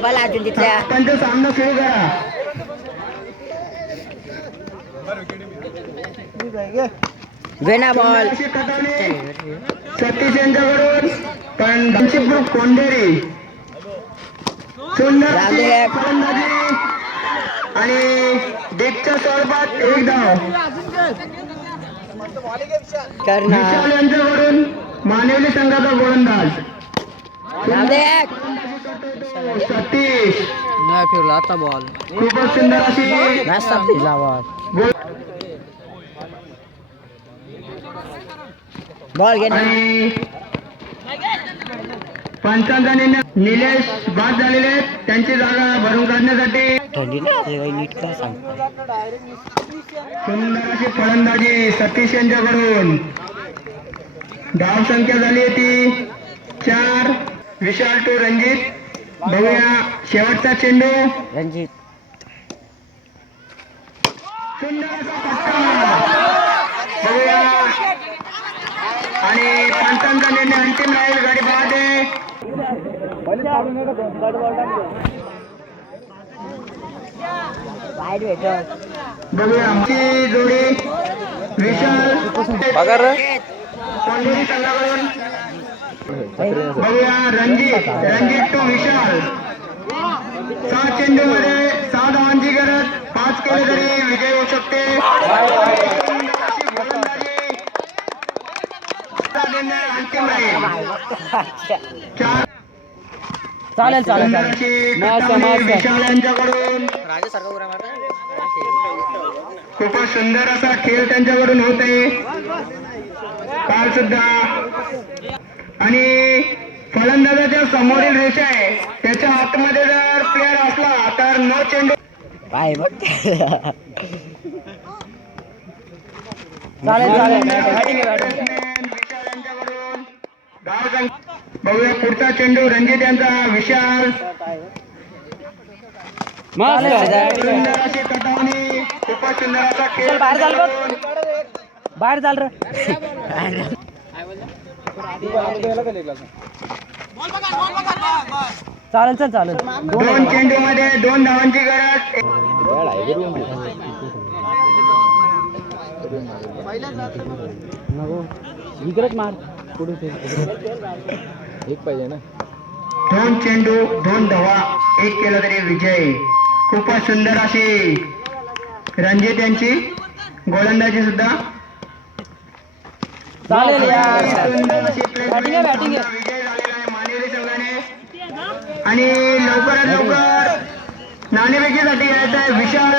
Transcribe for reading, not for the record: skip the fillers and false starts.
बला अजून तिथल्या त्यांचा सामना सुरू करा. वेना बॉल सतीश यांच्याकडून पण दक्षिणपूर कोंडेरी सुंदर फलंदाजी आणि डेकच्या स्वरूपात एक धाव. विशाल यांच्याकडून मानवली संघाचा गोलंदाज सतीश नाही फिरला आता बॉल खूपच सुंदर अशी बॉल घेणार आणि पंचांचा निर्णय निलेश बाद झालेले आहेत. त्यांची जागा भरून काढण्यासाठी थंडी ना नीट का सांग सुंदर अशी फलंदाजी सतीश यांच्याकडून. धाव संख्या झाली आहे ती 4. विशाल टू रणजित. बघूया शेवटचा चेंडू. रणजित सुंदर असा फटका. बघूया आणि पंचांचा निर्णय अंतिम राहील. गाडी पाहते बघूया आमची जोडी विशाल कोंडेरी संघाकडून. बघूया रणजित टू विशाल. 6 चेंडू मध्ये 6 धावांची गरज. 5 केले तरी विजय होऊ शकते. अंतिम राहील. चालेल चालेल विशाल यांच्याकडून खूपच सुंदर असा खेळ त्यांच्याकडून होते काल सुद्धा. आणि फलंदाजाच्या समोरील रेषा आहे त्याच्या आतमध्ये जर प्लेअर असला तर नो चेंडू. काय बघ चालेल चालेल विशाल यांच्याकडून धाव संख्या. बघूया पुढचा चेंडू रणजित यांचा. विशाल सुंदर अशी कटावणी. खूपच सुंदर असा खेळ बाहेर चाल रे चालेल चल चालेल. 2 चेंडू मध्ये 2 धावांची गरज. इकडेच मार एक पाहिजे ना. 2 चेंडू 2 धावा. 1 केला तरी विजय. खूपच सुंदर अशी रणजित यांची गोलंदाजी सुद्धा. चालेल सुंदर अशी बॅटिंग आहे बॅटिंग आहे. विजय झालेला आहे मानेरी संघाने. आणि लवकरात लवकर नाणेफेकीसाठी यायचं आहे विशाल